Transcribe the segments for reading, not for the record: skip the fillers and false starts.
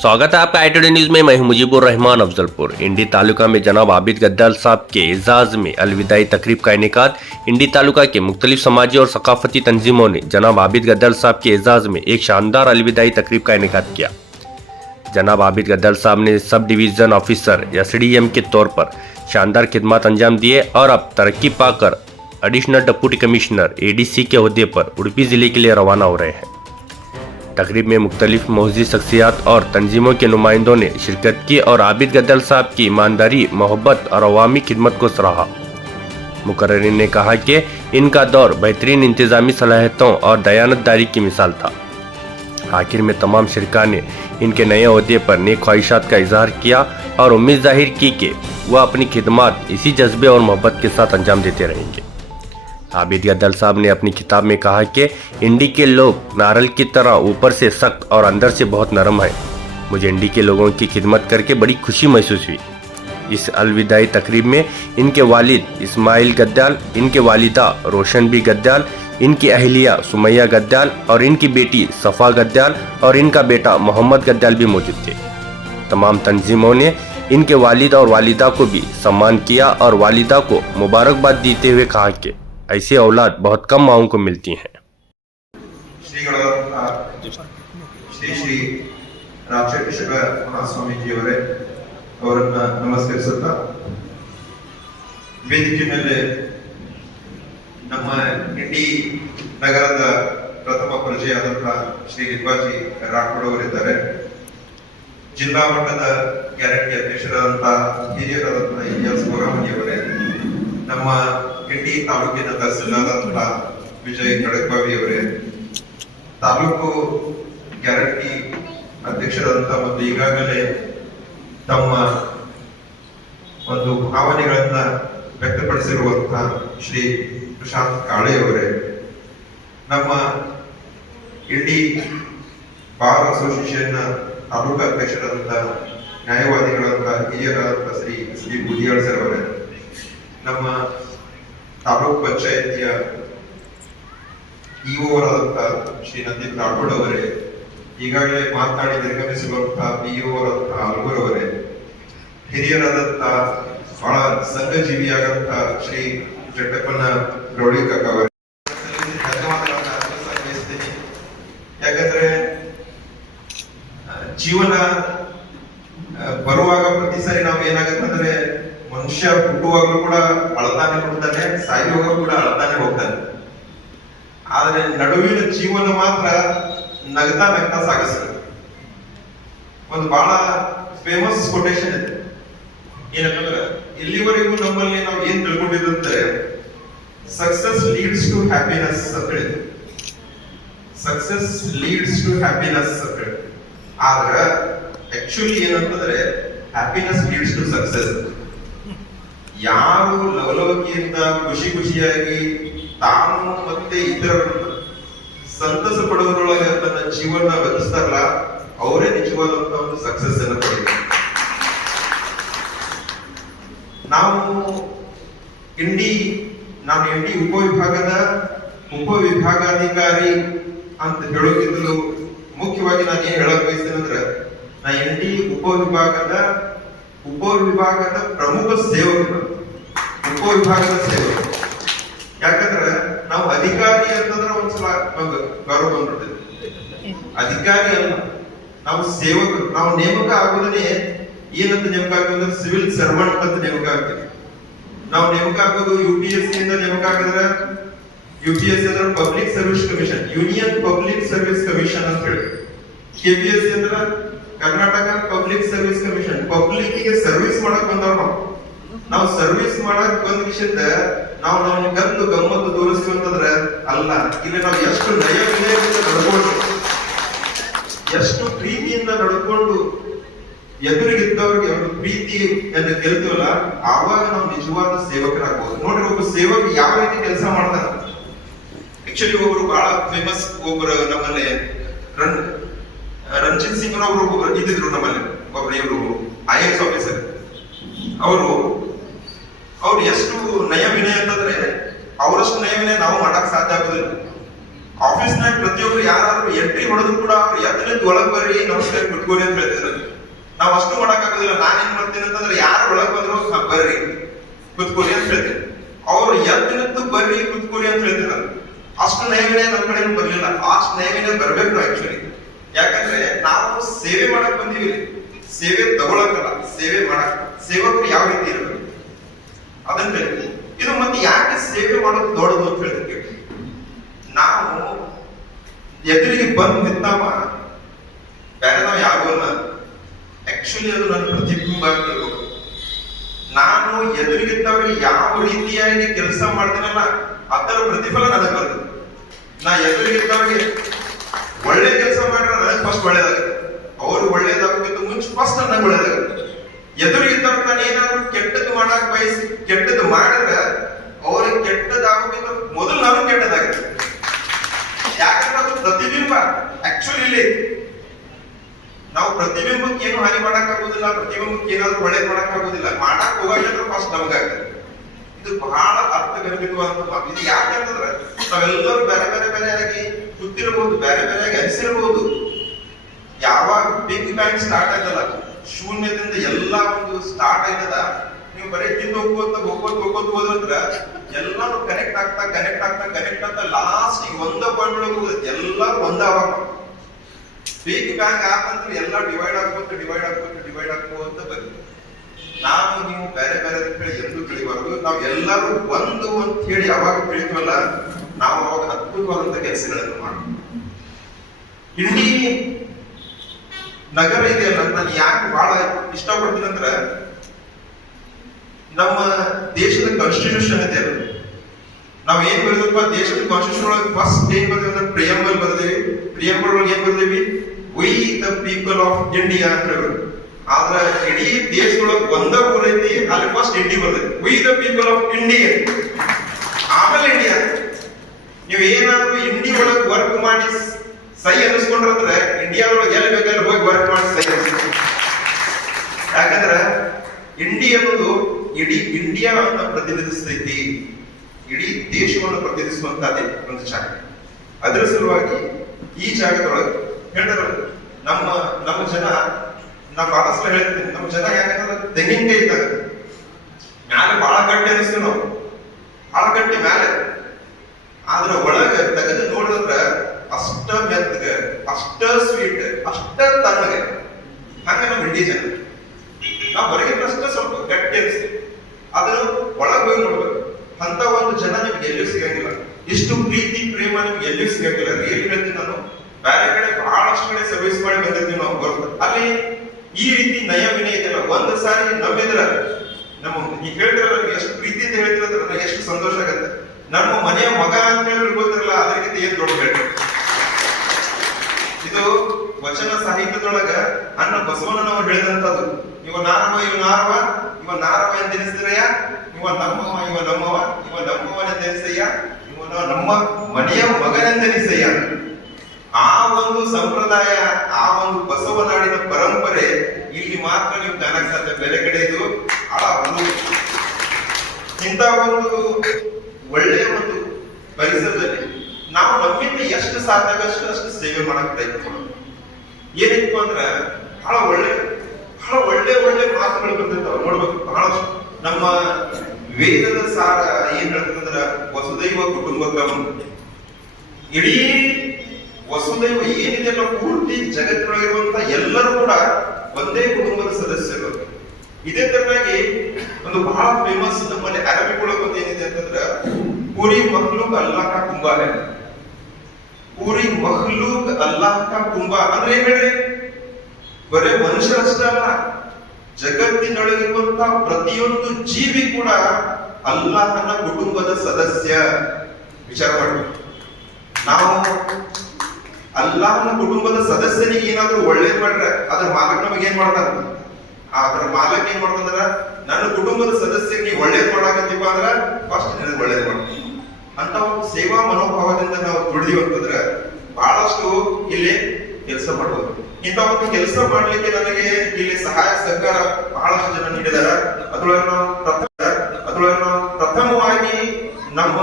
स्वागत है आपका ITD न्यूज में। मैं हूं मुजीबुर रहमान अफजलपुर। इंडी तालुका में जनाब आबिद गद्दाल साहब के एजाज में अलविदाई तकरीब का इनेकाद। इंडी तालुका के मुख्तलिफ समाजी और सकाफती तंजीमों ने जनाब आबिद गद्दाल साहब के एजाज में एक शानदार अलविदाई तकरीब का इनेकाद किया। जनाब आबिद गद्दाल साहब ने सब डिवीज़न ऑफिसर SDM के तौर पर शानदार खिदमत अंजाम दिए और अब तरक्की पाकर एडिशनल डिप्टी कमिश्नर ADC के ओहदे पर उडुपी ज़िले के लिए रवाना हो रहे हैं। तकरीब में मुख्तलिफ मोअज़्ज़िज़ शख्सियात और तंजीमों के नुमाइंदों ने शिरकत की और आबिद गद्दाल साहब की ईमानदारी, मोहब्बत और अवामी खिदमत को सराहा। मुकर्रिरीन ने कहा कि इनका दौर बेहतरीन इंतज़ामी सलाहियतों और दयानतदारी की मिसाल था। आखिर में तमाम शिरका ने इनके नए ओहदे पर नेक ख्वाहिशात का इजहार किया और उम्मीद जाहिर की कि वह अपनी खिदमत इसी जज्बे और मोहब्बत के साथ अंजाम देते रहेंगे। आबिद गद्दाल साहब ने अपनी किताब में कहा कि इंडी के लोग नारल की तरह ऊपर से सख्त और अंदर से बहुत नरम है। मुझे इंडी के लोगों की खिदमत करके बड़ी खुशी महसूस हुई। इस अलविदाई तकरीब में इनके वालिद इस्माइल गद्दाल, इनके वालिदा रोशन बी गद्दाल, इनकी अहलिया सुमैया गद्दाल और इनकी बेटी सफ़ा गद्दाल और इनका बेटा मोहम्मद गद्दाल भी मौजूद थे। तमाम तंजीमों ने इनके वालिद और वालिदा को भी सम्मान किया और वालिदा को मुबारकबाद देते हुए कहा कि ऐसी औलाद बहुत कम माओं को मिलती हैं। ಶ್ರೀ ರಾಮಚಂದ್ರೇಶ್ವರ ಮಹಾಸ್ವಾಮೀಜಿಯವರೇ ಅವರನ್ನ ನಮಸ್ಕರಿಸುತ್ತಾ, ವೇದಿಕೆ ಮೇಲೆ ನಮ್ಮ ಇಂಡಿ ನಗರದ ಪ್ರಥಮ ಪ್ರಜೆಯಾದಂತಹ ಶ್ರೀ ಲಿಂಬಾಜಿ ರಾಠೋಡ್ ಅವರಿದ್ದಾರೆ. ಜಿಲ್ಲಾ ಮಟ್ಟದ ಗ್ಯಾರಂಟಿ ಅಧ್ಯಕ್ಷರಾದಂತಹ ಹಿರಿಯರಾದಂತಹ ಇಲಿಯಾಸ್ ಗೋರಾಮಣಿಯವರೇ, ನಮ್ಮ ಇಂಡಿ ತಾಲೂಕಿನ ತಹಸೀಲ್ದಾರರಾದಂತಹ ವಿಜಯ್ ಕಡಕ್ಬಾವಿ ಅವರೇ, ತಾಲೂಕು ಗ್ಯಾರಂಟಿ ಅಧ್ಯಕ್ಷರಾದಂತಹ ಮತ್ತು ಈಗಾಗಲೇ ತಮ್ಮ ಒಂದು ಭಾವನೆಗಳನ್ನ ವ್ಯಕ್ತಪಡಿಸಿರುವಂತಹ ಶ್ರೀ ಪ್ರಶಾಂತ್ ಕಾಳೆ ಅವರೇ, ನಮ್ಮ ಇಂಡಿ ಬಾರ್ ಅಸೋಸಿಯೇಷನ್ ತಾಲೂಕು ಅಧ್ಯಕ್ಷರಾದಂತಹ ನ್ಯಾಯವಾದಿಗಳಾದಂತಹ ಹಿರಿಯರಾದಂತಹ ಶ್ರೀ SD ಬುದಿಯಾಳ್ ಸರ್ ಅವರೇ, ನಮ್ಮ ತಾಲೂಕು ಪಂಚಾಯತಿಯ EO ಅವರಾದಂತಹ ಶ್ರೀ ನಂದೀಪ್ ರಾಠೋಡ್ ಅವರೇ, ಈಗಾಗಲೇ ಮಾತನಾಡಿ ನಿರ್ಗಮಿಸಿರುವಂತಹ PO ಅವರಾದಂತಹ ಅಲ್ಗೂರ್ ಅವರೇ, ಹಿರಿಯರಾದಂತಹ ಬಹಳ ಸಂಘಜೀವಿಯಾದಂತಹ ಶ್ರೀ ಜಟ್ಟಪ್ಪನ ಗೌಡಿಕಕ್ಕ ಅವರೇ, ಧನ್ಯವಾದಗಳನ್ನ ಅರ್ಪಿಸ್ತೀನಿ. ಯಾಕಂದ್ರೆ ಜೀವನ ಬರುವಾಗ ಪ್ರತಿ ಸಾರಿ ನಾವು ಏನಾಗತ್ತಂದ್ರೆ ಮನುಷ್ಯ ಹುಟ್ಟುವಾಗಲೂ ಕೂಡ ಅಳತಾನೆ ಹುಟ್ಟುತ್ತಾನೆ, ಸಾಯುವಾಗ ಕೂಡ ಅಳತಾನೆ ಹೋಗ್ತಾನೆ. ಆದ್ರೆ ನಡುವಿನ ಜೀವನ ಮಾತ್ರ ನಗ್ತಾ ನಗ್ತಾ ಸಾಗಿಸ್ತದೆ. ಒಂದು ಬಹಳ ಫೇಮಸ್ ಕೊಟೇಶನ್ ಇದೆ. ಏನಂತಂದ್ರೆ ಇಲ್ಲಿವರೆಗೂ ನಮ್ಮಲ್ಲಿ ನಾವು ಏನ್ ತಿಳ್ಕೊಂಡಿದ್ದಂತೆ ಸಕ್ಸಸ್ ಲೀಡ್ಸ್ ಟು ಹ್ಯಾಪಿನೆಸ್ ಅಂತ ಹೇಳಿದ್ವಿ. ಸಕ್ಸಸ್ ಲೀಡ್ಸ್ ಟು ಹ್ಯಾಪಿನೆಸ್ ಅಂತ ಹೇಳಿ, ಆದ್ರೆ ಆಕ್ಚುಲಿ ಏನಂತಂದ್ರೆ ಹ್ಯಾಪಿನೆಸ್ ಲೀಡ್ಸ್ ಟು ಸಕ್ಸಸ್. ಯಾರು ಲವಲವಿಕೆಯಿಂದ ಖುಷಿ ಖುಷಿಯಾಗಿ ತಾನು ಮತ್ತೆ ಇತರರನ್ನು ಸಂತಸ ಪಡುವುದರೊಳಗೆ ತನ್ನ ಜೀವನ ಬದುಕ್ತಾರಲ್ಲ, ಅವರೇ ನಿಜವಾದಂತ ಒಂದು ಸಕ್ಸಸ್ ಅನ್ನು ಪಡೆಯುತ್ತಾರೆ. ನಾನು ಇಂಡಿ ಉಪವಿಭಾಗಾಧಿಕಾರಿ ಅಂತ ಹೇಳೋಕ್ಕಿಂತಲೂ ಮುಖ್ಯವಾಗಿ ನಾನು ಏನ್ ಹೇಳಕ್ ಬಯಸ್ತೇನೆಂದ್ರೆ, ನಾ ಇಂಡಿ ಉಪವಿಭಾಗದ ಪ್ರಮುಖ ಸೇವಕರು, ಉಪವಿಭಾಗದ ಸೇವಕರು. ಯಾಕಂದ್ರೆ ನಾವು ಅಧಿಕಾರಿ ಅಂತಂದ್ರೆ ಒಂದ್ಸಲ ಗೌರವ ಬಂದ್ಬಿಡ್ತೇವೆ. ಅಧಿಕಾರಿ ಅಲ್ಲ, ನಾವು ಸೇವಕರು. ನಾವು ನೇಮಕ ಆಗೋದನ್ನೇ ಏನಂತ ನೇಮಕ ಆಗ್ತೀವಿ ಅಂದ್ರೆ ಸಿವಿಲ್ ಸರ್ವೆಂಟ್ ಅಂತ ನೇಮಕ ಆಗ್ತೀವಿ. ನಾವು ನೇಮಕ ಆಗೋದು UPSC ಇಂದ ನೇಮಕ ಆಗಿದ್ರೆ, UPSC ಅಂದ್ರೆ public service commission, union public service commission ಅಂತ ಹೇಳಿ. KPSC ಅಂದ್ರೆ Karnataka public service commission. Public ಗೆ ಸರ್ವಿಸ್ ಮಾಡಕ್ ಬಂದವ್ರು ನಾವು ಸರ್ವಿಸ್ ಮಾಡಕ್ ಬಂದ ವಿಷಯದ ನಾವು ಗದ್ದು ಗಮ್ಮತ್ತು ತೋರಿಸ್ತೀವಿ ಅಂತಂದ್ರೆ ಅಲ್ಲ. ಇಲ್ಲಿ ನಾವು ಎಷ್ಟು ನಯ ವಿನಯದಿಂದ ನಡ್ಕೊಂಡು, ಎಷ್ಟು ಪ್ರೀತಿಯಿಂದ ನಡ್ಕೊಂಡು ಎದುರಿಗಿದ್ದವ್ರಿಗೆ ಒಂದು ಪ್ರೀತಿಯನ್ನು ಗೆಲ್ತೀವಲ್ಲ, ಆವಾಗ ನಾವು ನಿಜವಾದ ಸೇವಕರಾಗಬಹುದು. ನೋಡ್ರಿ, ಒಬ್ಬ ಸೇವಕ ಯಾವ ರೀತಿ ಕೆಲಸ ಮಾಡ್ತಾನೆ. ಆಕ್ಚುಲಿ ಒಬ್ರು ಬಹಳ ಫೇಮಸ್ ಒಬ್ರು ನಮ್ಮಲ್ಲಿ ರಂಜಿತ್ ಸಿಂಗ್ ಅವರು ಇದ್ದಿದ್ರು ನಮ್ಮಲ್ಲಿ. ಒಬ್ರು ಇವರು IAS ಆಫೀಸರ್. ಅವರು ಎಷ್ಟು ನಯ ವಿನಯ ಅಂತಂದ್ರೆ ಅವರಷ್ಟು ನಯ ವಿನಯ ನಾವು ಮಾಡಕ್ ಸಾಧ್ಯ ಆಗೋದಿಲ್ಲ. ಆಫೀಸ್ನಾಗ ಪ್ರತಿಯೊಬ್ರು ಯಾರಾದ್ರೂ ಎಂಟ್ರಿ ಹೊಡೆದ್ರು ಕೂಡ ಅವ್ರು ಎತ್ತಲಿದ್ದು ಒಳಗ್ ಬರ್ರಿ ನಮಸ್ಕಾರ ಕುತ್ಕೋರಿ ಅಂತ ಹೇಳ್ತಿದ್ರು. ನಾವ್ ಅಷ್ಟು ಮಾಡಕ್ ಆಗೋದಿಲ್ಲ. ನಾನೇನ್ ಮಾಡ್ತೀನಿ ಅಂತಂದ್ರೆ ಯಾರು ಒಳಗ್ ಬಂದ್ರು ಬರ್ರಿ ಕುತ್ಕೋರಿ ಅಂತ ಹೇಳ್ತೀನಿ. ಅವ್ರು ಎತ್ತಲಿದ್ದು ಬರ್ರಿ ಕುತ್ಕೋರಿ ಅಂತ ಹೇಳ್ತಿದ್ರು. ಅಷ್ಟು ನಯವಿನೇ ನಮ್ ಕಡೆ ಬರ್ಲಿಲ್ಲ. ಅಷ್ಟು ನಯವಿನೇ ಬರ್ಬೇಕು ಆಕ್ಚುಲಿ. ಯಾಕಂದ್ರೆ ನಾವು ಸೇವೆ ಮಾಡಕ್ ಬಂದೀವಿ, ಸೇವೆ ತಗೊಳಕಲ್ಲ, ಸೇವೆ ಮಾಡಕ್. ಸೇವಕರು ಯಾವ ರೀತಿ ಇರಬೇಕು ಅದನ್ನ ಹೇಳಿ. ಇದು ಮತ್ತೆ ಯಾಕೆ ಸೇವೆ ಮಾಡೋದು ದೊಡ್ಡದು ಅಂತ ಹೇಳಿದ್ರೆ, ನಾವು ಎದುರಿಗೆ ಬಂದು ನಿಂತಾವ ಬೇರೆ ನಾವು ಯಾರು ಅಲ್ಲ. ಆಕ್ಚುಲಿ ಅದು ನನ್ನ ಪ್ರತಿಬಿಂಬ ಆಗ್ತಿರ್ಬೇಕು. ನಾನು ಎದುರಿಗಿದ್ದವರಿಗೆ ಯಾವ ರೀತಿಯಾಗಿ ಕೆಲಸ ಮಾಡ್ತೀನಲ್ಲ ಅದರ ಪ್ರತಿಫಲ ನನಗೆ ಬರ್ತದೆ. ನಾ ಎದುರಿಗಿದ್ದವರಿಗೆ ಒಳ್ಳೆ ಕೆಲಸ ಮಾಡಿದ್ರೆ ನನಗೆ ಫಸ್ಟ್ ಒಳ್ಳೇದಾಗುತ್ತೆ. ಅವ್ರು ಒಳ್ಳೇದಾಗೋಕ್ಕಿಂತ ಮುಂಚೆ ಫಸ್ಟ್ ನನಗೆ ಒಳ್ಳೇದಾಗುತ್ತೆ. ಎದುರಿಗಿದ್ದವ್ರು ನಾನು ಏನಾದ್ರು ಕೆಟ್ಟದ್ದು ಮಾಡಕ್ ಬಯಸಿ ಕೆಟ್ಟದ್ದು ಮಾಡಿದ್ರೆ ಅವ್ರಿಗೆ ಕೆಟ್ಟದಾಗೋಕ್ಕಿಂತ ಮೊದಲು ನಾನು ಕೆಟ್ಟದಾಗುತ್ತೆ. ಯಾಕಂದ್ರೆ ಅದು ಪ್ರತಿಬಿಂಬ. ಆಕ್ಚುಲಿ ಇಲ್ಲಿ ನಾವು ಪ್ರತಿಬಿಂಬಕ್ಕೆ ಏನು ಹಾನಿ ಮಾಡಕ್ ಆಗುದಿಲ್ಲ, ಪ್ರತಿಬಿಂಬಕ್ಕೆ ಏನಾದ್ರು ಒಳ್ಳೇದ್ ಮಾಡಕ್ ಆಗುದಿಲ್ಲ. ಮಾಡಕ್ ಹೋಗಂದ್ರೆ ಫಸ್ಟ್ ನಮಗಾಗ್ತದೆ. ಇದು ಬಹಳ ಅರ್ಥಗರ್ಭಿತವಾದ ಮಾತು. ಇದು ಯಾಕಂತಂದ್ರೆ ನಾವೆಲ್ಲರೂ ಬೇರೆ ಬೇರೆ ಬೇರೆಯಾಗಿ ಗೊತ್ತಿರಬಹುದು, ಬೇರೆ ಬೇರೆಯಾಗಿ ಅನಿಸಿರಬಹುದು. ಯಾವಾಗ ಬಿಗ್ ಬ್ಯಾಂಗ್ ಸ್ಟಾರ್ಟ್ ಆಯ್ತಲ್ಲ, ಶೂನ್ಯದಿಂದ ಎಲ್ಲ ಒಂದು ಸ್ಟಾರ್ಟ್ ಆಯ್ತದ, ನೀವು ಬರೀ ಹಿಂದೆ ಹೋಗ್ಕೋತ ಹೋದ್ರ ಎಲ್ಲಾನು ಕನೆಕ್ಟ್ ಆಗ್ತಾ ಲಾಸ್ಟ್ ಒಂದ ಪಾಯಿಂಟ್ ಒಳಗೆ ಹೋಗುತ್ತೆ. ಎಲ್ಲರೂ ಒಂದಾವಾಗ ಬಿಗ್ ಬ್ಯಾಂಗ್ ಆತಂದ್ರೆ ಎಲ್ಲ ಡಿವೈಡ್ ಆಗ್ಕೋತ ಬರ್ತದೆ. ನಾನು ನೀವು ಬೇರೆ ಬೇರೆ ಎಂದು ತಿಳಿಬಾರದು. ನಾವು ಎಲ್ಲರೂ ಒಂದು ಅಂತ ಹೇಳಿ ಯಾವಾಗ ತಿಳಿತೀವಲ್ಲ, ನಾವು ಅವಾಗ ಅದ್ಭುತವಾದಂತ ಕೆಲಸಗಳನ್ನು ಮಾಡ್ತೀವಿ. ಇಡೀ ನಗರ ಇದೆಯಲ್ಲ, ನಾನು ಯಾಕೆ ಬಹಳ ಇಷ್ಟಪಡ್ತೀನಿ ಅಂದ್ರೆ, ನಮ್ಮ ದೇಶದ ಕಾನ್ಸ್ಟಿಟ್ಯೂಷನ್ ಇದೆ ಅಲ್ಲ, ನಾವ್ ಏನ್ ಬರೆದಪ್ಪ ದೇಶದ ಕಾನ್ಸ್ಟಿಟ್ಯೂಷನ್ ಒಳಗೆ ಫಸ್ಟ್ ಏನ್ ಬರ್ದೇವಿ ಅಂದ್ರೆ ಪ್ರಿಯಂಬಲ್ ಬರ್ದೇವಿ. ಪ್ರಿಯಂಬಲ್ ಒಳಗೆ ಏನ್ ಬರ್ದೇವಿ? We the people of India ಅಂತ ಹೇಳಿ. ಆದ್ರೆ ಇಡೀ ದೇಶದೊಳಗೆ ಒಂದ ಊರೈತಿ, ಅಲ್ಲಿ ಫಸ್ಟ್ ಇಂಡಿಯಾ ಬರ್ತೈತಿ. We the people of India, ಆಮೇಲೆ ಇಂಡಿಯಾ. ನೀವು ಏನಾದ್ರು ಇಂಡಿಯಾ ಒಳಗೆ ವರ್ಕ್ ಮಾಡಿ ಸೈ ಅನ್ನಿಸ್ಕೊಂಡ್ರಂದ್ರೆ ಇಂಡಿಯಾದೊಳಗೆ ಎಲ್ಲಿ ಬೇಕಾದ್ರೆ ಹೋಗಿ ವರ್ಕ್ ಮಾಡಿ ಸೈ ಅನ್ನಿಸ್ತೀವಿ. ಯಾಕಂದ್ರೆ ಇಂಡಿಯಾ ಅನ್ನೋದು ಇಡೀ ಇಂಡಿಯಾವನ್ನ ಪ್ರತಿನಿಧಿಸ್ತೈತಿ, ಇಡೀ ದೇಶವನ್ನು ಪ್ರತಿನಿಧಿಸುವಂತದೇ ಒಂದು ಜಾಗ. ಅದರ ಸಲುವಾಗಿ ಈ ಜಾಗದೊಳಗೆ ಹೇಳ್ತಾರಲ್ಲ, ನಮ್ಮ ಜನ, ನಾ ಬಹಳ ಸಲ ಹೇಳ್ತೀನಿ, ನಮ್ಮ ಜನ ಯಾಕಂದ್ರೆ ತೆಂಗಿನಕಾಯಿ ಇದ್ದಾಗ ಮ್ಯಾಲೆ ಬಹಳ ಗಟ್ಟಿ ಅನಿಸ್ತೀವಿ ನಾವು, ಬಹಳ ಗಟ್ಟಿ ಮ್ಯಾಲೆ. ಆದ್ರ ಒಳಗೆ ತೆಗೆದು ನೋಡಿದ್ರೆ ಅಷ್ಟ ಮೆತ್ತಗ, ಅಷ್ಟ ಸ್ವೀಟ್, ಅಷ್ಟ ತಣ್ಣಗೆ. ಹಂಗ ನಮ್ಮ ಇಂಡಿ ಜನ ನಾವು ಹೊರಗಿನಷ್ಟ ಸ್ವಲ್ಪ ಗಟ್ಟಿ ಅನಿಸ್ತೀವಿ, ಅದನ್ನು ಒಳಗೆ ಹೋಗಿ ನೋಡ್ಬೇಕು. ಅಂತ ಒಂದು ಜನ ನಿಮ್ಗೆ ಎಲ್ಲೂ ಸಿಗಂಗಿಲ್ಲ. ಇಷ್ಟು ಪ್ರೀತಿ ಪ್ರೇಮ ನಿಮ್ಗೆ ಎಲ್ಲೂ ಸಿಗಂಗಿಲ್ಲ. ಏನ್ ಹೇಳ್ತೀನಿ ನಾನು, ಬೇರೆ ಕಡೆ ಬಹಳಷ್ಟು ಕಡೆ ಸರ್ವಿಸ್ ಮಾಡಿ ಬಂದಿರ್ತೀವಿ ನಾವು. ಬರುತ್ತೆ ಅಲ್ಲಿ ಈ ರೀತಿ ನಯ ವಿನಯ ಇದೆಯಲ್ಲ. ಒಂದು ಸಾರಿ ನಂಬಿದ್ರ ನಮ್ಮ ಈಗ ಹೇಳ್ತಿರಲ್ಲ, ಎಷ್ಟು ಪ್ರೀತಿಯಿಂದ ಹೇಳ್ತಿರೋದ್ರ ನನಗೆ ಎಷ್ಟು ಸಂತೋಷ ಆಗತ್ತೆ. ನಮ್ಮ ಮನೆಯ ಮಗ ಅಂತ ಹೇಳಿ ಗೊತ್ತಿರಲ್ಲ, ಅದಕ್ಕಿಂತ ಏನ್ ದೊಡ್ಡ ಹೇಳಿ. ಇದು ವಚನ ಸಾಹಿತ್ಯದೊಳಗ ಅಣ್ಣ ಬಸವಣ್ಣನವರು ಹೇಳಿದಂತದ್ದು. ಇವ ನಾರವ ಅಂತ ಎನಿಸಿದ್ರಯ್ಯ, ಇವ ನಮ್ಮವನೆಂದೆನಿಸಯ್ಯ, ಇವನ ನಮ್ಮ ಮನೆಯ ಮಗನೆಂದೆನಿಸಯ್ಯ. ಆ ಒಂದು ಸಂಪ್ರದಾಯ, ಆ ಒಂದು ಬಸವನಾಡಿನ ಪರಂಪರೆ ಇಲ್ಲಿ ಮಾತ್ರ ನೀವು ಕಾಣಕ್ ಸಾಧ್ಯ, ಬೇರೆ ಕಡೆ ಇದು ಇಂಥ ಒಂದು ಒಳ್ಳೆಯ ಒಂದು ಪರಿಸರದಲ್ಲಿ ನಾವು ನಮ್ಮಿಂದ ಎಷ್ಟು ಸಾಧ್ಯ ಅಷ್ಟು ಸೇವೆ ಮಾಡಕ್ ಪ್ರಯತ್ನ ಮಾಡೋದು. ಏನಿತ್ತು ಅಂದ್ರ ಬಹಳ ಒಳ್ಳೆ ಮಾತುಗಳು ಬರ್ತಿರ್ತಾವ. ನೋಡ್ಬೇಕು, ಬಹಳಷ್ಟು ನಮ್ಮ ವೇದದ ಸಾರ ಏನ್ ಹೇಳ್ತಂದ್ರ ವಸುದೈವ ಕುಟುಂಬಕಂ. ಇಡೀ ವಸುದೈವ ಏನಿದೆಯಲ್ಲ, ಪೂರ್ತಿ ಜಗತ್ತಿನೊಳಗಿರುವಂತ ಎಲ್ಲರೂ ಕೂಡ ಒಂದೇ ಕುಟುಂಬದ ಸದಸ್ಯರು. ಇದೇ ತರನಾಗಿ ಒಂದು ಬಹಳ ಫೇಮಸ್ ನಮ್ಮಲ್ಲಿ ಅರಬಿಕ್ ಒಳಗೆ ಒಂದು ಏನಿದೆ ಅಂತಂದ್ರ ಪೂರಿ ಮಖ್ಲೂಕ್ ಅಲ್ಲಾಹ್ ಕಾ ಕುಂಬಾ ಹೈ. ಪೂರಿ ಮಖ್ಲೂಕ್ ಅಲ್ಲಾಹ್ ಕಾ ಕುಂಬಾ ಅಂದ್ರೆ ಏನ್ ಹೇಳ್ರಿ, ಬರೇ ಮನುಷ್ಯರಷ್ಟೇ ಅಲ್ಲ, ಜಗತ್ತಿನೊಳಗಿರುವಂತ ಪ್ರತಿಯೊಂದು ಜೀವಿ ಕೂಡ ಅಲ್ಲಾಹನ ಕುಟುಂಬದ ಸದಸ್ಯ. ವಿಚಾರ ಮಾಡಿ, ನಾವು ಅಲ್ಲಾಹನ ಕುಟುಂಬದ ಸದಸ್ಯನಿಗೆ ಏನಾದ್ರೂ ಒಳ್ಳೇದ್ ಮಾಡ್ರೆ ಅದ್ರ ಮಾಲಕ್ ನಮಗೆ ಏನ್ ಮಾಡ್ತಾರ? ಅದರ ಮಾಲಕ್ ಏನ್ ಮಾಡ್ತಂದ್ರ, ನನ್ನ ಕುಟುಂಬದ ಸದಸ್ಯರಿಗೆ ನೀವು ಒಳ್ಳೇದ್ ಮಾಡಾಕತ್ತೀವ ಅಂದ್ರ ಫಸ್ಟ್ ನನಗೆ ಒಳ್ಳೇದ್ ಮಾಡ್ತೀವಿ ಅಂತ ಒಂದು ಸೇವಾ ಮನೋಭಾವದಿಂದ ನಾವು ದುಡಿದೀವಿ ಅಂತಂದ್ರ ಬಹಳಷ್ಟು ಇಲ್ಲಿ ಕೆಲಸ ಮಾಡ್ಬೋದು. ಇಂಥ ಒಂದು ಕೆಲಸ ಮಾಡ್ಲಿಕ್ಕೆ ನನಗೆ ಇಲ್ಲಿ ಸಹಾಯ ಸಹಕಾರ ಬಹಳಷ್ಟು ಜನ ನೀಡಿದಾರ. ಅದ್ರೊಳಗೆ ನಾವು ಪ್ರಥಮವಾಗಿ ನಮ್ಮ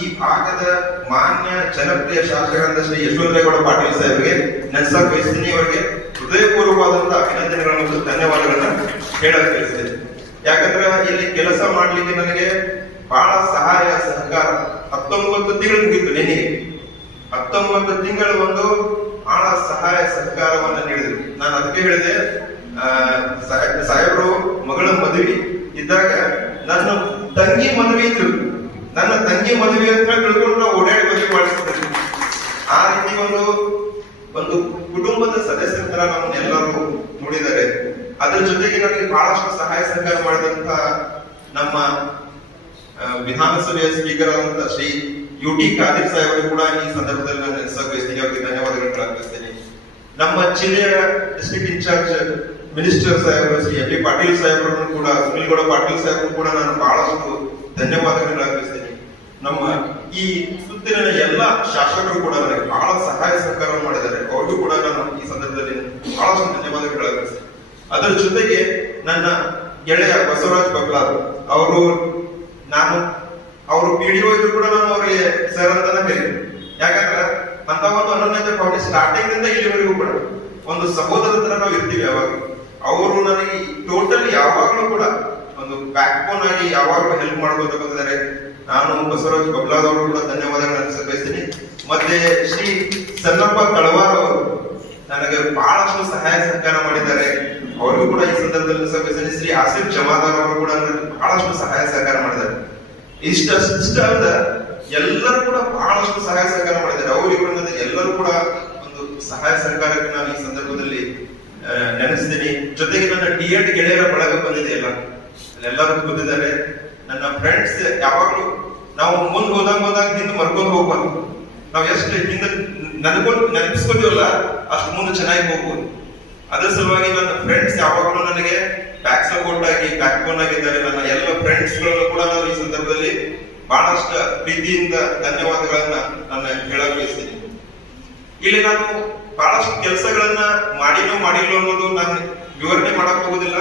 ಈ ಭಾಗದ ಮಾನ್ಯ ಜನಪ್ರಿಯ ಶಾಸಕರಾದ ಶ್ರೀ ಯಶವಂತರೇಗೌಡ ಪಾಟೀಲ್ ಸಾಹೇಬರಿಗೆ ನೆನ್ಸಕ್ ಬಯಸ್ತೀನಿ. ಅವರಿಗೆ ಹೃದಯಪೂರ್ವಕವಾದಂತಹ ಅಭಿನಂದನೆಗಳನ್ನು ಮತ್ತು ಧನ್ಯವಾದಗಳನ್ನ ಹೇಳಕ್ ಬಯಸ್ತೇನೆ. ಯಾಕಂದ್ರೆ ಇಲ್ಲಿ ಕೆಲಸ ಮಾಡ್ಲಿಕ್ಕೆ ನನಗೆ ಬಹಳ ಸಹಾಯ ಸಹಕಾರ 19 ತಿಂಗಳು ಮುಗಿತು. ನೆನೆಗೆ 19 ತಿಂಗಳು ಒಂದು ಬಹಳ ಸಹಾಯ ಸಹಕಾರವನ್ನ ನೀಡಿದ್ರು. ನಾನು ಅದಕ್ಕೆ ಹೇಳಿದೆ, ಸಾಹೇಬರು ಮಗಳ ಮದುವೆ ಇದ್ದಾಗ ನನ್ನ ತಂಗಿ ಮದುವೆ ಇದ್ರು. ನನ್ನ ತಂಗಿ ಮದುವೆ ಅಂತ ತಿಳ್ಕೊಂಡು ನಾವು ಓಡಾಡಿ ಮದುವೆ ಮಾಡಿಸ್ತಿದ್ವಿ. ಆ ರೀತಿ ಒಂದು ಕುಟುಂಬದ ಸದಸ್ಯರ ತರ ನಮ್ಮನ್ನೆಲ್ಲರೂ ನೋಡಿದ್ದಾರೆ. ಅದರ ಜೊತೆಗೆ ನನಗೆ ಬಹಳಷ್ಟು ಸಹಾಯ ಸಹಕಾರ ಮಾಡಿದಂತ ನಮ್ಮ ವಿಧಾನಸಭೆಯ ಸ್ಪೀಕರ್ ಆದಂತ ಶ್ರೀ ಯುಟಿ ಖಾದರ್ ಸಾಹೇಬರು ಕೂಡ ಈ ಸಂದರ್ಭದಲ್ಲಿ ನಾನು ನೆನೆಸಕ್ ಬಯಸ್ತೀನಿ. ಅವರಿಗೆ ಧನ್ಯವಾದಗಳು ಅರ್ಪಿಸ್ತೇನೆ. ನಮ್ಮ ಜಿಲ್ಲೆಯ ಡಿಸ್ಟ್ರಿಕ್ಟ್ ಇನ್ಚಾರ್ಜ್ ಮಿನಿಸ್ಟರ್ ಸಾಹೇಬರು ಶ್ರೀ ಎಂ ಬಿ ಪಾಟೀಲ್ ಸಾಹೇಬರನ್ನು ಕೂಡ, ಸುನಿಲ್ಗೌಡ ಪಾಟೀಲ್ ಸಾಹೇಬರು ಕೂಡ ನಾನು ಬಹಳಷ್ಟು ಧನ್ಯವಾದಗಳು ಅರ್ಪಿಸ್ತೇನೆ. ನಮ್ಮ ಈ ಸುತ್ತಿನ ಎಲ್ಲ ಶಾಸಕರು ಕೂಡ ನನಗೆ ಬಹಳ ಸಹಾಯ ಸಹಕಾರ ಮಾಡಿದ್ದಾರೆ. ಅವ್ರಿಗೂ ಕೂಡ ನಾನು ಈ ಸಂದರ್ಭದಲ್ಲಿ ಬಹಳಷ್ಟು ಧನ್ಯವಾದಗಳು ಅರ್ಪಿಸ್ತೇನೆ. ಅದರ ಜೊತೆಗೆ ನನ್ನ ಗೆಳೆಯ ಬಸವರಾಜ್ ಬಗ್ಲಾರ್ ಅವರು ಪಿಡಿಒ ಇದ್ರು ಕೂಡ ನಾನು ಅವರಿಗೆ ಸರ್ ಅಂತಾನೆ ಕರೀತೀನಿ. ಯಾಕಂದ್ರೆ ಅಂತ ಒಂದು ಅನನ್ಯತೆ ಭಾವನೆ ಸ್ಟಾರ್ಟಿಂಗ್ ಇಂದ ಇಲ್ಲಿವರೆಗೂ ಕೂಡ ಒಂದು ಸಹೋದರ ತರ ನಾವು ಇರ್ತೀವಿ. ಯಾವಾಗ ಅವರು ನನಗೆ ಟೋಟಲ್ ಯಾವಾಗ್ಲೂ ಕೂಡ ಒಂದು ಬ್ಯಾಕ್ ಬೋನ್ ಆಗಿ ಯಾವಾಗ್ಲೂ ಹೆಲ್ಪ್ ಮಾಡ್ಬೋದು ಬಂದಿದ್ದಾರೆ. ನಾನು ಬಸವರಾಜ್ ಬಗ್ಲಾರ್ ಅವರು ಕೂಡ ಧನ್ಯವಾದಗಳು ಅರ್ಪಿಸಕ್ ಬಯಸ್ತೀನಿ. ಮತ್ತೆ ಶ್ರೀ ಸನ್ನಪ್ಪ ಕಳವಾರ್ ಅವರು ನನಗೆ ಬಹಳಷ್ಟು ಸಹಾಯ ಸಹಕಾರ ಮಾಡಿದ್ದಾರೆ. ಅವರಿಗೂ ಕೂಡ ಈ ಸಂದರ್ಭದಲ್ಲಿ ಸಭೆ ಶ್ರೀ ಆಸಿಫ್ ಜಮಾದಾರ್ ಅವರು ಕೂಡ ಬಹಳಷ್ಟು ಸಹಾಯ ಸಹಕಾರ ಮಾಡಿದ್ದಾರೆ. ಇಷ್ಟ ಅಲ್ಲ, ಎಲ್ಲರೂ ಕೂಡ ಬಹಳಷ್ಟು ಸಹಾಯ ಸಹಕಾರ ಮಾಡಿದ್ದಾರೆ. ಅವರಿಗೂ ಎಲ್ಲರೂ ಕೂಡ ಒಂದು ಸಹಾಯ ಸಹಕಾರಕ್ಕೆ ನಾನು ಈ ಸಂದರ್ಭದಲ್ಲಿ ನೆನೆಸ್ತೀನಿ. ಜೊತೆಗೆ ನನ್ನ ಡಿ.ಎಡ್ ಗೆಳೆಯರ ಬಳಗ ಬಂದಿದೆ. ಎಲ್ಲರೂ ಬಂದಿದ್ದಾರೆ. ನನ್ನ ಫ್ರೆಂಡ್ಸ್ ಯಾವಾಗ್ಲೂ ನಾವು ಮುಂದೆ ಹೋದಾಗ ಹಿಂದೆ ಮರ್ಕೊಂಡು ಹೋಗ್ಬಾರ್ದು. ನಾವು ಎಷ್ಟು ಹಿಂದೆ ನೆನಪಿಸ್ಕೊತೀವಲ್ಲ ಅಷ್ಟು ಮುಂದೆ ಚೆನ್ನಾಗಿ ಹೋಗ್ಬೋದು. ಅದರ ಸಲುವಾಗಿ ನನ್ನ ಫ್ರೆಂಡ್ಸ್ ಯಾವಾಗಲೂ ನನಗೆ ಬ್ಯಾಕ್ ಸಪೋರ್ಟ್ ಆಗಿ ಬ್ಯಾಕ್ ಬೋನ್ ಆಗಿದ್ದಾರೆ. ನನ್ನ ಎಲ್ಲ ಫ್ರೆಂಡ್ಸ್ ಗಳನ್ನು ಕೂಡ ನಾನು ಈ ಸಂದರ್ಭದಲ್ಲಿ ಬಹಳಷ್ಟು ಪ್ರೀತಿಯಿಂದ ಧನ್ಯವಾದಗಳನ್ನ ನಾನು ಹೇಳಕ್ ಬಯಸ್ತೀನಿ. ಇಲ್ಲಿ ನಾನು ಬಹಳಷ್ಟು ಕೆಲಸಗಳನ್ನ ಮಾಡಿಲ್ಲ ಅನ್ನೋದು ನಾನು ವಿವರಣೆ ಮಾಡಕ್ ಹೋಗುದಿಲ್ಲ.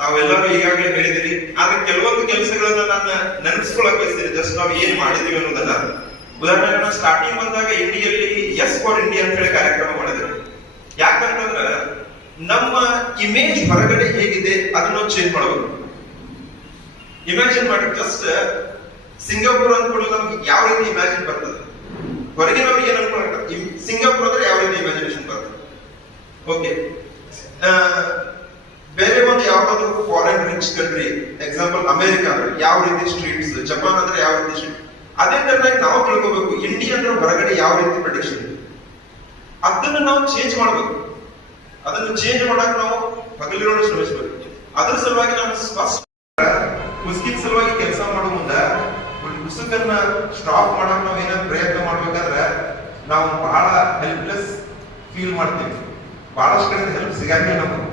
ನಾವೆಲ್ಲರೂ ಈಗಾಗಲೇ ಹೇಳಿದಿರಿ. ಆದ್ರೆ ಕೆಲವೊಂದು ಕೆಲಸಗಳನ್ನ ನಾನು ನೆನಪಿಸ್ಕೊಳಕ್ ಬಯಸ್ತೀನಿ. ಜಸ್ಟ್ ನಾವು ಏನ್ ಮಾಡಿದೀವಿ ಅನ್ನೋದನ್ನ. ಉದಾಹರಣೆಗೆ ನಾನು ಸ್ಟಾರ್ಟಿಂಗ್ ಬಂದಾಗ ಇಂಡಿಯಲ್ಲಿ ಎಸ್ ಫಾರ್ ಇಂಡಿಯಾ ಅಂತ ಹೇಳಿ ಕಾರ್ಯಕ್ರಮ ಮಾಡಿದೆ. ಯಾಕಂತಂದ್ರೆ ನಮ್ಮ ಇಮೇಜ್ ಹೊರಗಡೆ ಹೇಗಿದೆ ಅದನ್ನ ಚೇಂಜ್ ಮಾಡಬೇಕು. ಇಮ್ಯಾಜಿನ್ ಮಾಡಿ, ಜಸ್ಟ್ ಸಿಂಗಾಪುರ್ ಅಂದ್ಕೊಳ್ಳಿ ನಮ್ಗೆ ಯಾವ ರೀತಿ ಇಮ್ಯಾಜಿನ್ ಬರ್ತದೆ ಹೊರಗೆ, ನಮ್ಗೆ ಏನ್ ಅನ್ಕೊಳ್ಳ ಸಿಂಗಾಪುರ್ ಅಂದ್ರೆ ಯಾವ ರೀತಿ ಇಮ್ಯಾಜಿನೇಷನ್ ಬರ್ತದೆ. ಓಕೆ, ಬೇರೆ ಒಂದು ಯಾವ್ದಾದ್ರು foreign rich country, example America ಅಂದ್ರೆ ಯಾವ ರೀತಿ ಸ್ಟ್ರೀಟ್ಸ್, ಜಪಾನ್ ಅಂದ್ರೆ ಯಾವ ರೀತಿ ಸ್ಟ್ರೀಟ್, ಅದೇ ತರನಾಗಿ ನಾವು ತಿಳ್ಕೋಬೇಕು ಇಂಡಿಯಾ ಅಂದ್ರೆ ಹೊರಗಡೆ ಯಾವ ರೀತಿ ಪ್ರೊಡಿಕ್ಷನ್, ಅದನ್ನ ನಾವು ಚೇಂಜ್ ಮಾಡ್ಬೇಕು. ಅದನ್ನು ಚೇಂಜ್ ಮಾಡಕ್ ನಾವು ಹಗಲಿರೋಣ ಶ್ರಮಿಸಬೇಕು. ಅದ್ರ ಸಲುವಾಗಿ ನಾವು ಸ್ಪಷ್ಟ ಮುಸ್ಕಿನ್ ಸಲುವಾಗಿ ಕೆಲಸ ಮಾಡೋ ಮುಂದ ಮುಸುಕನ್ನ ಸ್ಟಾಪ್ ಮಾಡಕ್ ನಾವ್ ಏನಾದ್ರು ಪ್ರಯತ್ನ ಮಾಡ್ಬೇಕಾದ್ರೆ ನಾವು ಬಹಳ ಹೆಲ್ಪ್ಲೆಸ್ ಫೀಲ್ ಮಾಡ್ತೀವಿ. ಬಹಳಷ್ಟು ಕಡೆ ಹೆಲ್ಪ್ ಸಿಗಂಗಿಲ್ಲ. ನಮ್ಗೆ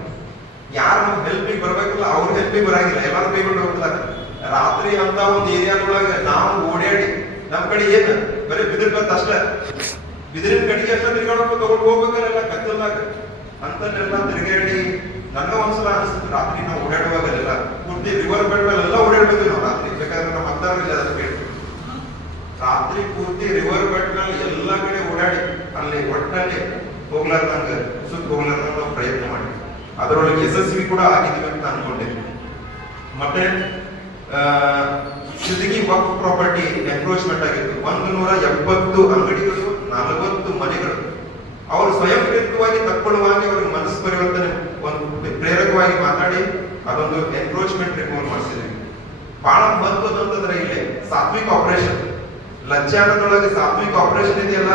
ಯಾರು ನಮ್ ಹೆಲ್ಪಿಗೆ ಬರ್ಬೇಕಲ್ಲ ಅವ್ರ ಹೆಲ್ಪಿಗೆ ಬರಂಗಿಲ್ಲ. ಎಲ್ಲಾರು ಕೈಗೊಂಡು ಹೋಗ್ತಾರೆ. ರಾತ್ರಿ ಅಂತ ಒಂದು ಏರಿಯಾದೊಳಗೆ ನಾವು ಓಡಾಡಿ ನಮ್ ಕಡೆ ಏನ್ ಬರೀ ಬಿದಿರ್ ಕತ್ ಅಷ್ಟ, ಬಿದಿರಿನ ಕಡೆಗೆ ಅಷ್ಟ ತಿರ್ಗಾಡಬೇಕು, ತಗೊಂಡು ಹೋಗ್ಬೇಕಲ್ಲ ಕತ್ತಲ್ದಾಗ ಅಂತಲ್ಲೆಲ್ಲ ತಿರುಗಾಡಿ. ನನ್ನ ಒಂದ್ಸಲ ಅನಿಸ್ತು, ರಾತ್ರಿ ನಾವು ಓಡಾಡುವಾಗಲೆಲ್ಲ ಪೂರ್ತಿ ರಿವರ್ ಬೆಡ್ ಮೇಲೆಲ್ಲ ಓಡಾಡ್ಬೇಕು ನಾವು ರಾತ್ರಿ. ಬೇಕಾದ್ರೆ ನಮ್ಮ ಹತ್ತಾರಿಲ್ಲ ಅದನ್ನ ಕೇಳಿ ರಾತ್ರಿ ಪೂರ್ತಿ ರಿವರ್ ಬೆಡ್ ಮೇಲೆ ಎಲ್ಲಾ ಕಡೆ ಓಡಾಡಿ ಅಲ್ಲಿ ಒಟ್ಟಲ್ಲಿ ಹೋಗ್ಲಾರ್ದಂಗ ಸುತ್ತ ಹೋಗ್ಲಾರ್ದಂಗ ನಾವು ಪ್ರಯತ್ನ ಮಾಡಿ ಅದರೊಳಗೆ ಯಶಸ್ವಿ ಕೂಡ ಆಗಿದ್ದೀವಿ ಅಂತ ಅನ್ಕೊಂಡಿದ್ವಿ. ಮತ್ತೆ ಸಿದ್ದಿಗಿ ವಕ್ಫ್ ಪ್ರಾಪರ್ಟಿ ಎನ್ಕ್ರೋಚ್ಮೆಂಟ್ ಆಗಿತ್ತು. 170 ಅಂಗಡಿಗಳು, 40 ಮನೆಗಳು ಅವರು ಸ್ವಯಂ ಪ್ರೇರಿತವಾಗಿ ತಕ್ಕೊಳ್ಳುವಾಗಿ ಅವ್ರಿಗೆ ಮನಸ್ಸು ಪರಿವರ್ತನೆ ಒಂದು ಪ್ರೇರಕವಾಗಿ ಮಾತಾಡಿ ಅದೊಂದು ಎನ್ಕ್ರೋಚ್ಮೆಂಟ್ ರಿಮೂವ್ ಮಾಡಿಸಿದ್ವಿ. ಬಹಳ ಮಹತ್ವದಂತಂದ್ರೆ ಇಲ್ಲಿ ಸಾತ್ವಿಕ ಆಪರೇಷನ್, ಲಜ್ಜಾನದೊಳಗೆ ಸಾತ್ವಿಕ ಆಪರೇಷನ್ ಇದೆಯಲ್ಲ,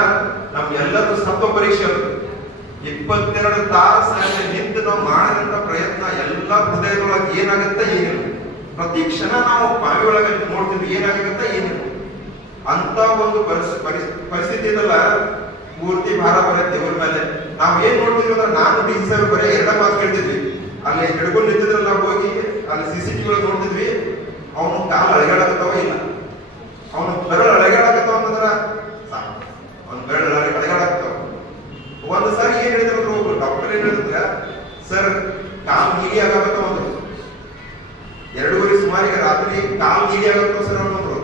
ನಮ್ ಎಲ್ಲರೂ ಸತ್ವ ಪರೀಕ್ಷೆ 22 ತಾಸು ನಿಂತು ನಾವು ಮಾಡಿದಂತ ಪ್ರಯತ್ನ ಎಲ್ಲ ಹೃದಯದೊಳಗೆ ಏನಾಗುತ್ತೆ ಏನಿಲ್ಲ. ಪ್ರತಿ ಕ್ಷಣ ನಾವು ಬಾವಿ ಒಳಗೆ ನೋಡ್ತೀವಿ ಏನಾಗುತ್ತೆ ಏನಿಲ್ಲ. ಅಂತ ಒಂದು ಪರಿಸ್ಥಿತಿ ಇದಲ್ಲ, ಪೂರ್ತಿ ಭಾರ ಬರುತ್ತೆ ದೇವ್ರ ಮೇಲೆ. ನಾವ್ ಏನ್ ನೋಡ್ತೀವಿ ಅಂದ್ರೆ, ನಾನು ಡಿ.ಸಿ ಸಾಹೇಬ್ ಬರೀ 2 ಮಾತು ಕೇಳ್ತಿದ್ವಿ. ಅಲ್ಲಿ ಹಿಡ್ಕೊಂಡು ನಿಂತಿದ್ರಲ್ಲಿ ನಾವು ಹೋಗಿ ಅಲ್ಲಿ CCTV ಒಳಗೆ ನೋಡ್ತಿದ್ವಿ, ಅವನು ಕಾಲು ಅಳಗಾಡಕತ್ತವ ಇಲ್ಲ, ಅವನು ಬೆರಳು ಅಳಗಾಡಕತ್ತವ ಅಂತಂದ್ರ ಅವ್ನ ಬೆರಳು ಅಳಗಾಡಕತ್ತವ. ಒಂದು ಸರ್ ಏನ್ ಹೇಳಿದ್ರು, ಒಬ್ರು ಡಾಕ್ಟರ್ ಏನ್ ಹೇಳಿದ್ರ, ಸರ್ ಕಾಲು ನೀಲಿ ಆಗಕತ್ತವ ಅಂದ್ರು. 2:30 ಸುಮಾರಿಗೆ ರಾತ್ರಿ ಕಾಲು ನೀಲಿ ಆಗತ್ತವ ಸರ್ ಅನ್ನೋದ್ರು.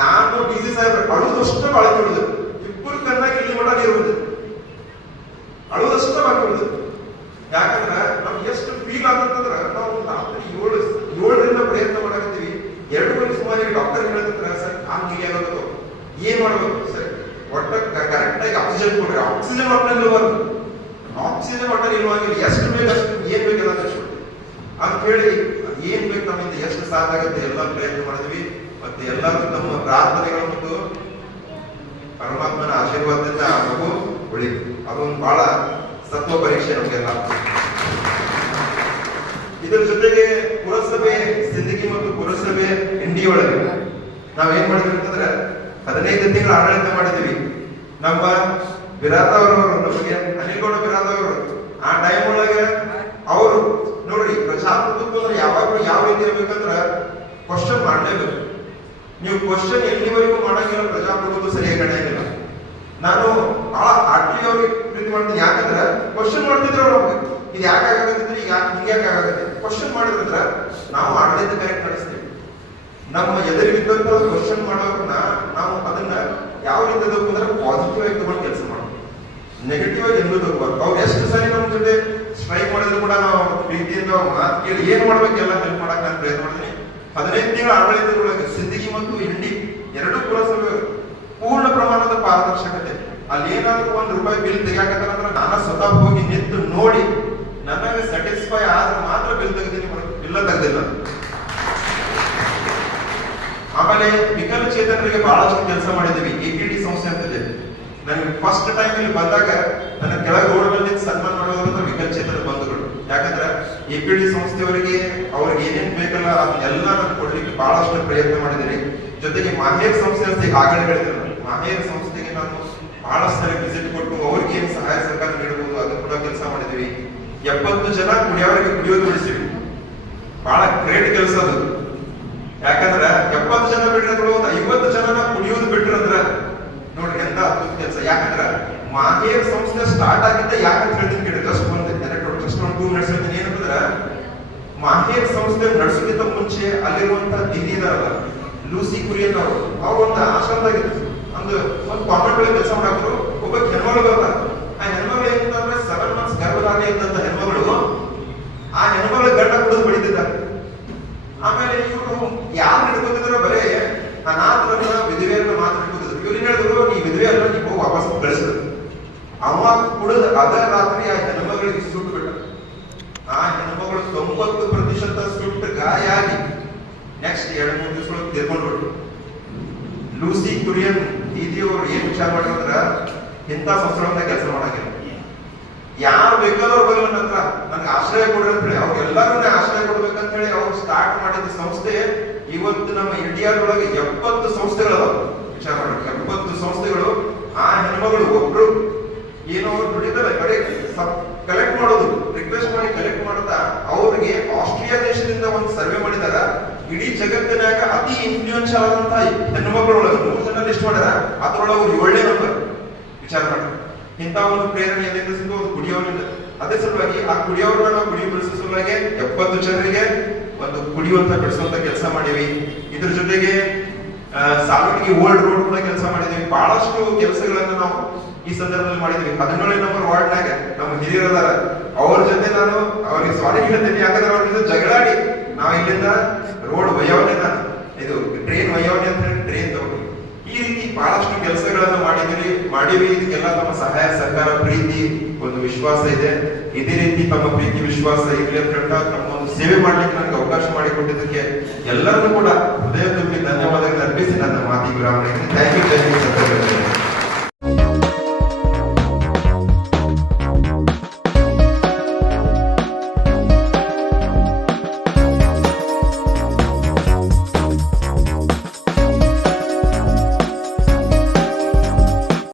ನಾನು ಡಿ.ಸಿ ಸಾಹೇಬ್ ಅಳುದಷ್ಟು ಅಳತಿಡುದು. ಇಬ್ಬರು ಇರುವುದು, ಅಳುವುದಷ್ಟ ಬಾಕಿ ಉಳಿದು. ಯಾಕಂದ್ರೆ ನಮ್ಗೆ ಎಷ್ಟು ಫೀಲ್ ಆಗತ್ತಂದ್ರ ನಾವು ರಾತ್ರಿ 7ರಿಂದ ಪ್ರಯತ್ನ ಮಾಡಕತ್ತೀವಿ. 2 ಗಂಟೆ ಸುಮಾರು ಡಾಕ್ಟರ್ ಹೇಳಿದ್ರೆ ಸರ್ ಹೀಗೆ ಆಗೋದು, ಏನ್ ಮಾಡ್ಬೇಕು ಸರ್, ಒಟ್ಟ ಕರೆಕ್ಟ್ ಆಗಿ ಆಕ್ಸಿಜನ್ ಕೊಡ್ರಿ. ಆಕ್ಸಿಜನ್ ಒಟ್ಟಲ್ಲಿ ಇಲ್ಬಾರ್ದು, ಆಕ್ಸಿಜನ್ ಒಟ್ಟಲ್ಲಿ ಇಲ್ವಾಗಿಲ್ಲ, ಎಷ್ಟು ಬೇಕು ಅಷ್ಟು ಏನ್ ಬೇಕೆಲ್ಲ ತರಿಸ್ಬಿಡ್ತೀವಿ ಅಂತ ಹೇಳಿ ಏನ್ ಬೇಕು ನಮ್ಮಿಂದ ಎಷ್ಟು ಸಾಕಾಗುತ್ತೆ ಎಲ್ಲ ಪ್ರಯತ್ನ ಮಾಡಿದ್ವಿ. ಮತ್ತೆ ಎಲ್ಲರೂ ನಮ್ಮ ಪ್ರಾರ್ಥನೆಗಳು ಮತ್ತು ಪರಮಾತ್ಮನ ಆಶೀರ್ವಾದದಿಂದ ಆ ಮಗು ಉಳಿತು. ಅದೊಂದು ಬಹಳ ಸತ್ವ ಪರೀಕ್ಷೆ ನಮಗೆಲ್ಲ. ಇದರ ಜೊತೆಗೆ ಪುರಸಭೆ ಸಿಂದಗಿ ಮತ್ತು ಪುರಸಭೆ ಇಂಡಿ ಒಳಗೆ ನಾವೇನ್ ಮಾಡಿದ್ವಿ ಅಂತಂದ್ರೆ 15 ತಿಂಗಳ ಆಡಳಿತ ಮಾಡಿದ್ವಿ. ನಮ್ಮ ಬಿರಾದವರವರು, ನಮಗೆ ಅನಿಲ್ಗೌಡ ಬಿರಾದವರು ಆ ಟೈಮ್ ಒಳಗೆ ಅವರು ನೋಡ್ರಿ, ಪ್ರಜಾಪ್ರಭುತ್ವ ಅಂದ್ರೆ ಯಾವಾಗಲೂ ಯಾವ ರೀತಿ ಇರ್ಬೇಕಂದ್ರ ಕ್ವಶನ್ ಮಾಡಲೇಬೇಕು. ನೀವು ಕ್ವಶನ್ ಎಲ್ಲಿವರೆಗೂ ಮಾಡಂಗಿಲ್ಲ ಪ್ರಜಾಪ್ರಭುತ್ವ ಸರಿಯಾಗಿ ನಡೆಯಂಗಿಲ್ಲ. ನಾನು ಬಹಳ ಆಟ್ಲಿ ಅವ್ರಿಗೆ ಪ್ರೀತಿ ಮಾಡ್ತೀನಿ. ಯಾಕಂದ್ರೆ ಕ್ವಶನ್ ಮಾಡ್ತಿದ್ರು ಅವ್ರು, ಇದು ಯಾಕೆ ಆಗಾಗತ್ತೆ, ಈಗ ಹಿಂಗ್ಯಾಕೆ ಆಗಾಗತ್ತೆ, ಕ್ವಶನ್ ಮಾಡಿದ್ರ ನಾವು ಆಡಳಿತ ಕರೆಕ್ಟ್ ನಡೆಸ್ತೀವಿ. ನಮ್ಮ ಎದುರಿಗಿದ್ದಂತ ಕ್ವಶನ್ ಮಾಡೋರ್ನ ನಾವು ಅದನ್ನ ಯಾವ ರೀತಿ ಅಂದ್ರೆ ಪಾಸಿಟಿವ್ ಆಗಿ ತಗೊಂಡು ಕೆಲಸ ಮಾಡ್ತೀವಿ, ನೆಗೆಟಿವ್ ಆಗಿ ಎಂದೂ ತಗೋಬಾರ್ದು. ಅವ್ರು ಎಷ್ಟು ಸರಿ ನಮ್ಮ ಜೊತೆ ಸ್ಟ್ರೈಕ್ ಮಾಡಿದ್ರು ಕೂಡ ನಾವು ಪ್ರೀತಿಯಿಂದ ಮಾತು ಕೇಳಿ ಏನ್ ಮಾಡ್ಬೇಕೆಲ್ಲ ಹೆಲ್ಪ್ ಮಾಡಕ್ ನಾನು ಪ್ರಯತ್ನ ಮಾಡ್ತೀನಿ. 15 ತಿಂಗಳ ಆಡಳಿತದೊಳಗೆ ಸಿಂದಗಿ ಮತ್ತು ಇಂಡಿ 2 ಪುರಸಭೆ ಪೂರ್ಣ ಪ್ರಮಾಣದ ಪಾರದರ್ಶಕತೆ. ಅಲ್ಲಿ ಏನಾದ್ರೂ ₹1 ಬಿಲ್ ತೆಗಿಯಾಕತ್ತಾರಂದ್ರೆ ನಾನು ಸ್ವತಃ ಹೋಗಿ ನಿಂತು ನೋಡಿ ನನಗೆ ಸ್ಯಾಟಿಸ್ಫೈ ಆದ್ರೆ ಮಾತ್ರ ಬಿಲ್ ತೆಗೆದೀನಿ, ಬಿಲ್ಲ ತೆಗೆದಿಲ್ಲ. ಆಮೇಲೆ ವಿಕಲಚೇತನರಿಗೆ ಬಹಳಷ್ಟು ಕೆಲಸ ಮಾಡಿದ್ದೀವಿ. APD ಸಂಸ್ಥೆ ಅಂತಿದೆ. ನನಗೆ ಫಸ್ಟ್ ಟೈಮ್ ಇಲ್ಲಿ ಬಂದಾಗ ನನ್ನ ಕೆಳಗೆ ರೋಡ್ ಮೇಲೆ ಸನ್ಮಾನ ಮಾಡೋದಂದ್ರೆ ವಿಕಲಚೇತನ ಬಂಧುಗಳು. ಯಾಕಂದ್ರೆ APD ಸಂಸ್ಥೆಯವರಿಗೆ ಅವ್ರಿಗೆ ಏನೇನ್ ಬೇಕಲ್ಲ ಅದನ್ನೆಲ್ಲ ನಾನು ಕೊಡ್ಲಿಕ್ಕೆ ಬಹಳಷ್ಟು ಪ್ರಯತ್ನ ಮಾಡಿದ್ದೀನಿ. ಜೊತೆಗೆ ಮಾಹೇರ್ ಸಂಸ್ಥೆ ಅಂತ ಆಗಲೇ ಹೇಳಿದ್ರು, ಮಾಹೇರ್ ಸಂಸ್ಥೆಗೆ ನಾನು ಬಹಳಷ್ಟು ಸಲ ವಿಸಿಟ್ ಕೊಟ್ಟು ಅವ್ರಿಗೆ ಏನ್ ಸಹಾಯ ಸಹಕಾರ ನೀಡಬಹುದು ಅದನ್ನ ಕೂಡ ಕೆಲಸ ಮಾಡಿದೀವಿ. 70 ಜನ ಕುಡಿಯೋದು ಬಿಡಿಸಿವಿ. ಬಹಳ ಗ್ರೇಟ್ ಕೆಲಸ ಅದು. ಯಾಕಂದ್ರೆ 70 ಜನ ಬಿಟ್ಟಿರೋದು 50 ಜನನ ಕುಡಿಯೋದು ಬಿಟ್ಟಿರಂದ್ರ ನೋಡ್ರಿ ಎಂತ ಅದ್ಭುತ ಕೆಲಸ. ಯಾಕಂದ್ರ ಮಾಹೇರ್ ಸಂಸ್ಥೆ ಸ್ಟಾರ್ಟ್ ಆಗಿದ್ದ ಯಾಕಂತ ಹೇಳ್ತೀನಿ ಕೇಳಿ, ಜಸ್ಟ್ ಒಂದು 2 ಮಿನಿಟ್ಸ್ ಹೇಳ್ತೀನಿ. ಏನಂತಂದ್ರ ಮಾಹೇರ್ ಸಂಸ್ಥೆ ನಡೆಸೋಕ್ಕಿಂತ ಮುಂಚೆ ಅಲ್ಲಿರುವಂತ ದಿಲ್ಲಿ ಇದಾರಲ್ಲ, ಲೂಸಿ ಕುರಿಯನ್ ಅವ್ರು ಒಂದು ಆಶ್ರಮದಾಗಿತ್ತು. ಒಂದು ಕಾನ್ವೆಂಟ್ ಒಳಗೆ ಕೆಲಸ ಮಾಡಾಕರು. ಒಬ್ಬ ಹೆಣ್ಮಗಳು ಬರ್ತಾರೆ. ಆ ಹೆಣ್ಮಗಳು ಏನಂತಂದ್ರೆ 7 ಮಂತ್ಸ್ ಗರ್ಭಧಾರಣೆ ಇದ್ದಂತ ಹೆಣ್ಮಗಳು, ಆ ಹೆಣ್ಮಗಳ ಗಂಡ ಕುಡಿದು ಬಡಿತಿದ್ದಾರೆ. ಆಮೇಲೆ ಇವರು ಯಾರು ಹಿಡ್ಕೊತಿದ್ರು, ಬರೇ ಅನಾಥರನ್ನ ವಿಧವೆಯರನ್ನ ಮಾತ್ರ ಹಿಡ್ಕೊತಿದ್ರು. ಇವ್ರು ಹೇಳಿದ್ರು, ನೀ ವಿಧವೆ ಅಲ್ಲ, ನೀವು ವಾಪಸ್ ಕಳಿಸಿದ್ರು. ಅವ ಕುಡಿದ ಅದ ರಾತ್ರಿ ಆ ಹೆಣ್ಮಗಳಿಗೆ ಸುಟ್ಟು ಬಿಟ್ಟ. ಆ ಹೆಣ್ಮಗಳು 90% ಸುಟ್ಟು ಗಾಯ ಆಗಿ ನೆಕ್ಸ್ಟ್ 2-3 ದಿವಸದೊಳಗೆ ತೀರ್ಕೊಂಡ್ಬಿಟ್ರು. ಲೂಸಿ ಕುರಿಯನ್ ದೀದಿಯವರು ಏನ್ ವಿಚಾರ ಮಾಡಿದ್ರ, ಇಂಥ ಸಂಸ್ಥೆಗಳನ್ನ ಕೆಲಸ ಮಾಡಂಗಿಲ್ಲ, ಯಾರು ಬೇಕಾದವ್ರು ಬರಲ್ಲ ನನ್ನ ಹತ್ರ ನನ್ಗೆ ಆಶ್ರಯ ಕೊಡ್ರಿ ಅಂತ ಹೇಳಿ ಅವ್ರಿಗೆಲ್ಲರೂ ಆಶ್ರಯ ಕೊಡ್ಬೇಕಂತ ಹೇಳಿ ಅವ್ರು ಸ್ಟಾರ್ಟ್ ಮಾಡಿದ ಸಂಸ್ಥೆ ಇವತ್ತು ನಮ್ಮ ಇಂಡಿಯಾದೊಳಗೆ 70 ಸಂಸ್ಥೆಗಳು ವಿಚಾರ ಮಾಡಿ, 70 ಸಂಸ್ಥೆಗಳು. ಆ ಹೆಣ್ಮಗಳು ಒಬ್ರು ಏನೋ ದುಡಿತಾರೆ, ಬರೀ ಕಲೆಕ್ಟ್ ಮಾಡೋದು, ರಿಕ್ವೆಸ್ಟ್ ಮಾಡಿ ಕಲೆಕ್ಟ್ ಮಾಡ್ತಾ ಅವ್ರಿಗೆ ಆಸ್ಟ್ರಿಯಾ ದೇಶದಿಂದ ಒಂದು ಸರ್ವೆ ಮಾಡಿದಾರ. ಇಡೀ ಜಗತ್ತಿನಾಗ ಅತಿ ಇನ್ಫ್ಲೂಯೆನ್ಷಿಯಲ್ ಆದಂತ ಹೆಣ್ಮಕ್ಳೊಳಗೆ 3 ಜನ ಲಿಸ್ಟ್ ಮಾಡ್ಯಾರ, ಅದ್ರೊಳಗೆ 7ನೇ ನಂಬರ್. ವಿಚಾರ ಮಾಡಿ, ಇಂಥ ಒಂದು ಪ್ರೇರಣೆ ಎಲ್ಲಿಂದ ಸಿದ್ದು, ಅದು ಕುಡಿಯೋರಿಂದ. ಅದೇ ಸಲುವಾಗಿ ಆ ಕುಡಿಯೋರನ್ನ ನಾವು ಕುಡಿಯೋ ಬಿಡಿಸೋ ಸಲುವಾಗಿ 70 ಜನರಿಗೆ ಒಂದು ಕುಡಿಯುವಂತ ಬಿಡಿಸುವಂತ ಕೆಲಸ ಮಾಡಿವಿ. ಇದ್ರ ಜೊತೆಗೆ ಸಾಲುಟಿಗೆ ಓಲ್ಡ್ ರೋಡ್ ಕೂಡ ಕೆಲಸ ಮಾಡಿದೀವಿ. ಬಹಳಷ್ಟು ಕೆಲಸಗಳನ್ನ ನಾವು ಈ ಸಂದರ್ಭದಲ್ಲಿ ಮಾಡಿದ್ವಿ. 17ನೇ ನಂಬರ್ ವಾರ್ಡ್ನಾಗ ನಮ್ಮ ಹಿರಿಯರದಾರ, ಅವ್ರ ಜೊತೆ ನಾನು ಅವ್ರಿಗೆ ಸಾರಿ ಹೇಳ್ತೇನೆ. ಯಾಕಂದ್ರೆ ಅವ್ರ ಜೊತೆ ಜಗಳಾಡಿ ನಾವು ಇಲ್ಲಿಂದ ರೋಡ್ ವಯೋವನ್ನ ಇದು ಟ್ರೈನ್ ವಯೋವನ್ನ ಅಂತ ಹೇಳಿ ಟ್ರೈನ್ ತಗೊಂಡು ಈ ರೀತಿ ಬಹಳಷ್ಟು ಕೆಲಸಗಳನ್ನ ಮಾಡಿವಿ. ಇದಕ್ಕೆಲ್ಲ ತಮ್ಮ ಸಹಾಯ ಸಹಕಾರ, ಪ್ರೀತಿ, ಒಂದು ವಿಶ್ವಾಸ ಇದೆ. ಇದೇ ರೀತಿ ತಮ್ಮ ಪ್ರೀತಿ ವಿಶ್ವಾಸ ಇರ್ಲಿ ಅಂತ ತಮ್ಮ ಒಂದು ಸೇವೆ ಮಾಡ್ಲಿಕ್ಕೆ ನನಗೆ ಅವಕಾಶ ಮಾಡಿಕೊಟ್ಟಿದ್ದಕ್ಕೆ ಎಲ್ಲರಿಗೂ ಕೂಡ ಹೃದಯ ತುಂಬಿ ಧನ್ಯವಾದಗಳನ್ನು ಅರ್ಪಿಸಿ ನನ್ನ ಮಾತಿಗೆ ವಿರಾಮ. Thank you.